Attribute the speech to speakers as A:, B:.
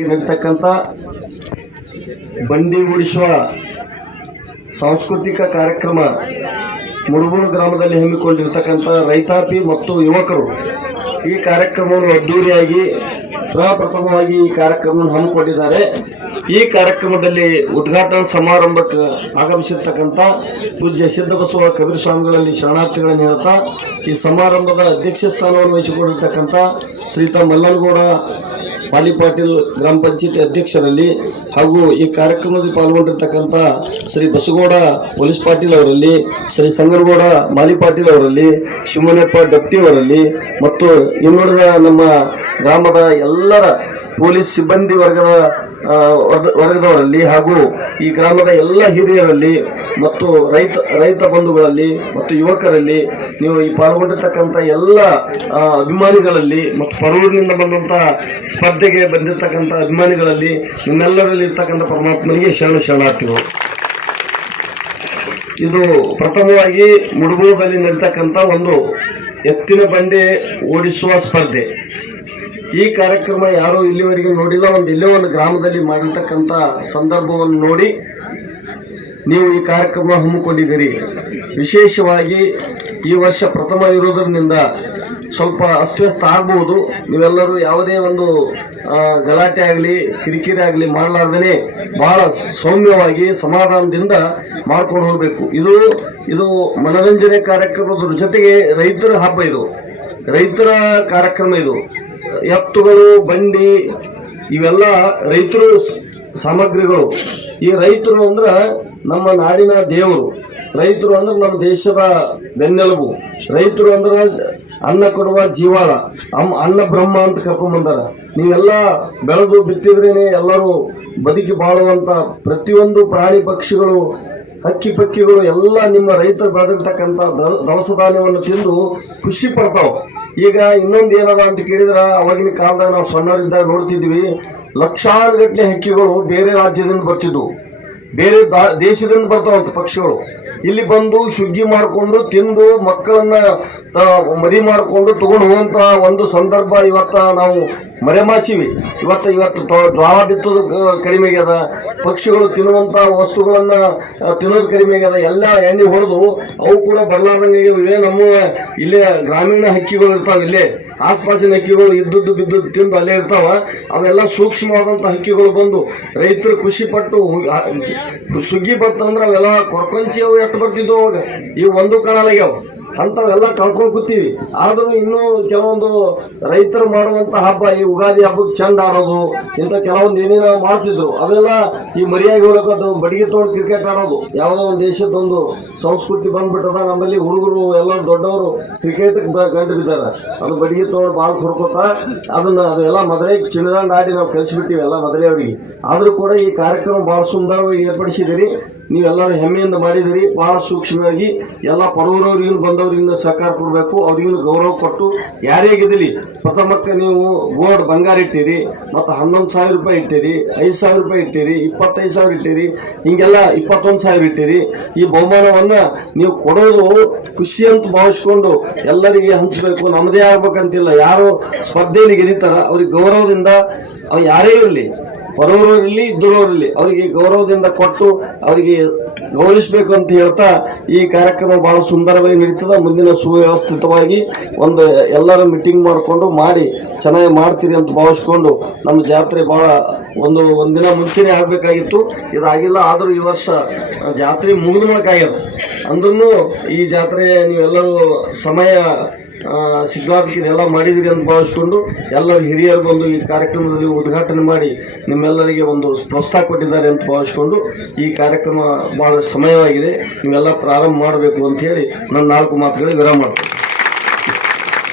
A: ನಡೀತಕ್ಕಂಥ ಬಂಡಿ ಉಡಿಸುವ ಸಾಂಸ್ಕೃತಿಕ ಕಾರ್ಯಕ್ರಮ ಮುಡುಗೋಡು ಗ್ರಾಮದಲ್ಲಿ ಹಮ್ಮಿಕೊಂಡಿರ್ತಕ್ಕಂಥ ರೈತಾಪಿ ಮತ್ತು ಯುವಕರು ಈ ಕಾರ್ಯಕ್ರಮವನ್ನು ಅದ್ದೂರಿಯಾಗಿ, ಪ್ರಪ್ರಥಮವಾಗಿ ಈ ಕಾರ್ಯಕ್ರಮವನ್ನು ಹಮ್ಮಿಕೊಂಡಿದ್ದಾರೆ. ಈ ಕಾರ್ಯಕ್ರಮದಲ್ಲಿ ಉದ್ಘಾಟನಾ ಸಮಾರಂಭಕ್ಕೆ ಆಗಮಿಸಿರ್ತಕ್ಕಂಥ ಪೂಜ್ಯ ಸಿದ್ದಬಸವ ಕಬೀರ್ ಸ್ವಾಮಿಗಳಲ್ಲಿ ಶರಣಾರ್ಥಿಗಳನ್ನು ಹೇಳ್ತಾ, ಈ ಸಮಾರಂಭದ ಅಧ್ಯಕ್ಷ ಸ್ಥಾನವನ್ನು ವಹಿಸಿಕೊಂಡಿರ್ತಕ್ಕಂಥ ಶ್ರೀತಾ ಮಲ್ಲನಗೌಡ ಪಾಲಿ ಪಾಟೀಲ್ ಗ್ರಾಮ ಪಂಚಾಯತಿ ಅಧ್ಯಕ್ಷರಲ್ಲಿ ಹಾಗೂ ಈ ಕಾರ್ಯಕ್ರಮದಲ್ಲಿ ಪಾಲ್ಗೊಂಡಿರ್ತಕ್ಕಂಥ ಶ್ರೀ ಬಸಗೌಡ ಪೊಲೀಸ್ ಪಾಟೀಲ್ ಅವರಲ್ಲಿ, ಶ್ರೀ ಸಂಗನಗೌಡ ಮಾಲಿ ಪಾಟೀಲ್ ಅವರಲ್ಲಿ, ಶಿವಮೊಗ್ಗಪ್ಪ ಡಪ್ಟಿ ಅವರಲ್ಲಿ ಮತ್ತು ಇನ್ನುಳಿದ ನಮ್ಮ ಗ್ರಾಮದ ಎಲ್ಲರ ಪೊಲೀಸ್ ಸಿಬ್ಬಂದಿ ವರ್ಗದ ವರ್ಗದವರಲ್ಲಿ ಹಾಗೂ ಈ ಗ್ರಾಮದ ಎಲ್ಲ ಹಿರಿಯರಲ್ಲಿ ಮತ್ತು ರೈತ ರೈತ ಬಂಧುಗಳಲ್ಲಿ ಮತ್ತು ಯುವಕರಲ್ಲಿ ನೀವು ಈ ಪಾಲ್ಗೊಂಡಿರ್ತಕ್ಕಂಥ ಎಲ್ಲ ಅಭಿಮಾನಿಗಳಲ್ಲಿ ಮತ್ತು ಪರೂರಿನಿಂದ ಬಂದಂಥ ಸ್ಪರ್ಧೆಗೆ ಬಂದಿರತಕ್ಕಂಥ ಅಭಿಮಾನಿಗಳಲ್ಲಿ ನಿಮ್ಮೆಲ್ಲರಲ್ಲಿ ಇರ್ತಕ್ಕಂಥ ಪರಮಾತ್ಮನಿಗೆ ಶರಣ ಶರಣಾರ್ಥಿಗಳು. ಇದು ಪ್ರಥಮವಾಗಿ ಮುಡುಗೋದಲ್ಲಿ ನಡೀತಕ್ಕಂಥ ಒಂದು ಎತ್ತಿನ ಬಂಡೆ ಓಡಿಸುವ ಸ್ಪರ್ಧೆ. ಈ ಕಾರ್ಯಕ್ರಮ ಯಾರು ಇಲ್ಲಿವರೆಗೆ ನೋಡಿಲ್ಲ, ಒಂದು ಇಲ್ಲೇ ಒಂದು ಗ್ರಾಮದಲ್ಲಿ ಮಾಡಿರ್ತಕ್ಕಂಥ ಸಂದರ್ಭವನ್ನು ನೋಡಿ ನೀವು ಈ ಕಾರ್ಯಕ್ರಮ ಹಮ್ಮಿಕೊಂಡಿದ್ದೀರಿ. ವಿಶೇಷವಾಗಿ ಈ ವರ್ಷ ಪ್ರಥಮ ಇರೋದ್ರಿಂದ ಸ್ವಲ್ಪ ಅಸ್ವ್ಯಸ್ತ ಆಗ್ಬೋದು. ನೀವೆಲ್ಲರೂ ಯಾವುದೇ ಒಂದು ಗಲಾಟೆ ಆಗಲಿ, ಕಿರಿಕಿರಿ ಆಗಲಿ ಮಾಡಲಾರ್ದೇ ಬಹಳ ಸೌಮ್ಯವಾಗಿ ಸಮಾಧಾನದಿಂದ ಮಾಡ್ಕೊಂಡು ಹೋಗಬೇಕು. ಇದು ಇದು ಮನರಂಜನೆ ಕಾರ್ಯಕ್ರಮದ ಜೊತೆಗೆ ರೈತರ ಹಬ್ಬ ಇದು. ರೈತರ ಕಾರ್ಯಕ್ರಮ ಇದು. ಎತ್ತುಗಳು, ಬಂಡಿ, ಇವೆಲ್ಲ ರೈತರು ಸಾಮಗ್ರಿಗಳು. ಈ ರೈತರು ಅಂದ್ರೆ ನಮ್ಮ ನಾಡಿನ ದೇವರು. ರೈತರು ಅಂದ್ರೆ ನಮ್ಮ ದೇಶದ ಬೆನ್ನೆಲುಬು. ರೈತರು ಅಂದ್ರೆ ಅನ್ನ ಕೊಡುವ ಜೀವಾಳ ಅಮ್ಮ ಅನ್ನ ಬ್ರಹ್ಮ ಅಂತ ಕರ್ಕೊಂಡ್ ಬಂದಾರ. ನೀವೆಲ್ಲ ಬೆಳೆದು ಬಿತ್ತಿದ್ರೇನೆ ಎಲ್ಲರೂ ಬದುಕಿ ಬಾಳುವಂತ ಪ್ರತಿಯೊಂದು ಪ್ರಾಣಿ ಪಕ್ಷಿಗಳು, ಹಕ್ಕಿ ಪಕ್ಕಿಗಳು ಎಲ್ಲ ನಿಮ್ಮ ರೈತರು ಬೆಳೆದಿರ್ತಕ್ಕಂಥ ದವಸ ಧಾನ್ಯವನ್ನು ತಿಂದು ಖುಷಿ ಪಡ್ತಾವ. ಈಗ ಇನ್ನೊಂದು ಏನದ ಅಂತ ಕೇಳಿದ್ರೆ, ಅವಾಗಿನ ಕಾಲದಾಗ ನಾವು ಸಣ್ಣವರಿದ್ದಾಗ ನೋಡ್ತಿದ್ವಿ ಲಕ್ಷಾನುಗಟ್ಟಲೆ ಹಕ್ಕಿಗಳು ಬೇರೆ ರಾಜ್ಯದಿಂದ ಬರ್ತಿದ್ವು. ಬೇರೆ ದಾ- ದೇಶದಿಂದ ಬರ್ತಾವಂತ ಪಕ್ಷಿಗಳು. ಇಲ್ಲಿ ಬಂದು ಶುಗ್ಗಿ ಮಾಡಿಕೊಂಡು ತಿಂದು ಮಕ್ಕಳನ್ನ ತ- ಮರಿ ಮಾಡಿಕೊಂಡು ತಗೊಂಡು ಹೋಗುವಂತ ಒಂದು ಸಂದರ್ಭ ಇವತ್ತ ನಾವು ಮರೆಮಾಚಿವಿ. ಇವತ್ತ, ಇವತ್ತು ತ- ಜ್ವಾಳ ಬಿತ್ತೋದು ಕಡಿಮೆ ಆಗ್ಯದ. ಪಕ್ಷಿಗಳು ತಿನ್ನುವಂತ ವಸ್ತುಗಳನ್ನ ತಿನ್ನೋದು ಕಡಿಮೆ ಆಗ್ಯದ. ಎಲ್ಲ ಎಣ್ಣೆ ಹೊಡೆದು ಅವು ಕೂಡ ಬರಲಾರ್ದಂಗೆ ಇವೇ ನಮ್ಮ, ಇಲ್ಲೇ ಗ್ರಾಮೀಣ ಹಕ್ಕಿಗಳು ಇರ್ತಾವ ಇಲ್ಲೇ. ಆಸ್ಪಾಸಿನ ಹಕ್ಕಿಗಳು ಇದ್ದದ್ದು ಬಿದ್ದು ತಿಂದು ಅಲ್ಲೇ ಇರ್ತಾವ, ಅವೆಲ್ಲ ಸೂಕ್ಷ್ಮವಾದಂತ ಹಕ್ಕಿಗಳು ಬಂದು ರೈತರು ಖುಷಿ ಪಟ್ಟು ಸುಗ್ಗಿ ಬತ್ತಂದ್ರೆ ಅವೆಲ್ಲ ಕೊರ್ಕೊಂಚಿ ಅವು ಎಷ್ಟು ಬರ್ತಿದ್ವು ಅವಾಗ. ಈಗ ಒಂದು ಕಾಣಲಾಗ್ಯಾವ ಅಂಥವೆಲ್ಲ ಕಳ್ಕೊಂಡು ಕೂತೀವಿ. ಆದರೂ ಇನ್ನೂ ಕೆಲವೊಂದು ರೈತರು ಮಾಡುವಂತ ಹಬ್ಬ, ಈ ಉಗಾದಿ ಹಬ್ಬಕ್ಕೆ ಚಂದ ಆಡೋದು, ಇಂಥ ಕೆಲವೊಂದು ಏನೇನೋ ಮಾಡ್ತಿದ್ರು, ಅವೆಲ್ಲ ಈ ಮರಿಯಾಗಿ ಹೋಗೋದು, ಬಡಿಗೆ ತೊಗೊಂಡು ಕ್ರಿಕೆಟ್ ಆಡೋದು. ಯಾವುದೋ ಒಂದು ದೇಶದ ಒಂದು ಸಂಸ್ಕೃತಿ ಬಂದ್ಬಿಟ್ಟದ, ನಮ್ಮಲ್ಲಿ ಹುಡುಗರು ಎಲ್ಲ ದೊಡ್ಡವರು ಕ್ರಿಕೆಟ್ ಗಂಡು ಬಿದ್ದಾರೆ ಅದು ಬಡಿಗೆ ತೊಗೊಂಡು ಬಾಲ್ ಕೊಡ್ಕೊತಾ ಅದನ್ನ ಅದೆಲ್ಲ ಮೊದಲೇ ಚಿನ್ನದಾಂಡ್ ಆಡಿ ನಾವು ಕಲಿಸಿಬಿಟ್ಟಿವಿ ಎಲ್ಲ ಮೊದಲೇ ಅವರಿಗೆ ಆದರೂ ಕೂಡ ಈ ಕಾರ್ಯಕ್ರಮ ಬಹಳ ಸುಂದರವಾಗಿ ಏರ್ಪಡಿಸಿದಿರಿ ನೀವೆಲ್ಲರೂ ಹೆಮ್ಮೆಯಿಂದ ಮಾಡಿದಿರಿ ಬಹಳ ಸೂಕ್ಷ್ಮವಾಗಿ ಎಲ್ಲ ಪರೂರವ್ರಿಗೂ ಬಂದವ್ರಿಗೂ ಸಹಕಾರ ಕೊಡಬೇಕು, ಅವ್ರಿಗೂ ಗೌರವ ಕೊಟ್ಟು ಯಾರೇ ಗೆದಲಿ ಪ್ರಥಮಕ್ಕೆ ನೀವು ಗೋಲ್ಡ್ ಬಂಗಾರ ಇಟ್ಟಿರಿ, ಮತ್ತು ಹನ್ನೊಂದು ಸಾವಿರ ರೂಪಾಯಿ ಇಟ್ಟಿರಿ, ಐದು ಸಾವಿರ ರೂಪಾಯಿ ಇಟ್ಟಿರಿ, ಇಪ್ಪತ್ತೈದು ಸಾವಿರ ಇಟ್ಟಿರಿ, ಹಿಂಗೆಲ್ಲ ಇಪ್ಪತ್ತೊಂದು ಸಾವಿರ ಇಟ್ಟಿರಿ, ಈ ಬಹುಮಾನವನ್ನು ನೀವು ಕೊಡೋದು ಖುಷಿ ಅಂತ ಭಾವಿಸ್ಕೊಂಡು ಎಲ್ಲರಿಗೆ ಹಂಚಬೇಕು, ನಮ್ಮದೇ ಆಗ್ಬೇಕಂತಿಲ್ಲ. ಯಾರು ಸ್ಪರ್ಧೆಯಲ್ಲಿ ಗೆದಿತಾರ ಅವ್ರಿಗೆ ಗೌರವದಿಂದ ಯಾರೇ ಇರಲಿ ಬರೋರಿರಲಿ ಇದ್ದರೋರಿರಲಿ ಅವರಿಗೆ ಗೌರವದಿಂದ ಕೊಟ್ಟು ಅವರಿಗೆ ಗೌರವಿಸಬೇಕು ಅಂತ ಹೇಳ್ತಾ ಈ ಕಾರ್ಯಕ್ರಮ ಬಹಳ ಸುಂದರವಾಗಿ ನಡೀತದೆ. ಮುಂದಿನ ಸುವ್ಯವಸ್ಥಿತವಾಗಿ ಒಂದು ಎಲ್ಲರ ಮೀಟಿಂಗ್ ಮಾಡಿಕೊಂಡು ಮಾಡಿ ಚೆನ್ನಾಗಿ ಮಾಡ್ತೀರಿ ಅಂತ ಭಾವಿಸ್ಕೊಂಡು ನಮ್ಮ ಜಾತ್ರೆ ಭಾಳ ಒಂದು ಒಂದಿನ ಮುಂಚೆನೇ ಆಗಬೇಕಾಗಿತ್ತು. ಇದಾಗಿಲ್ಲ, ಆದರೂ ಈ ವರ್ಷ ಜಾತ್ರೆ ಮುಗಿದ ಮಾಡೋಕ್ಕಾಗ್ಯದ ಅಂದ್ರೂ ಈ ಜಾತ್ರೆ ನೀವೆಲ್ಲರೂ ಸಮಯ ಸಿದ್ಧಾರ್ಥ ಇದೆಲ್ಲ ಮಾಡಿದಿರಿ ಅಂತ ಭಾವಿಸ್ಕೊಂಡು ಎಲ್ಲರೂ ಹಿರಿಯರು ಬಂದು ಈ ಕಾರ್ಯಕ್ರಮದಲ್ಲಿ ಉದ್ಘಾಟನೆ ಮಾಡಿ ನಿಮ್ಮೆಲ್ಲರಿಗೆ ಒಂದು ಪ್ರೋತ್ಸಾಹ ಕೊಟ್ಟಿದ್ದಾರೆ ಅಂತ ಭಾವಿಸ್ಕೊಂಡು ಈ ಕಾರ್ಯಕ್ರಮ ಬಹಳ ಸಮಯವಾಗಿದೆ. ನೀವೆಲ್ಲ ಪ್ರಾರಂಭ ಮಾಡಬೇಕು ಅಂತ ಹೇಳಿ ನನ್ನ ನಾಲ್ಕು ಮಾತುಗಳಿಗೆ ವಿರಾಮ ಮಾಡ್ತೀನಿ.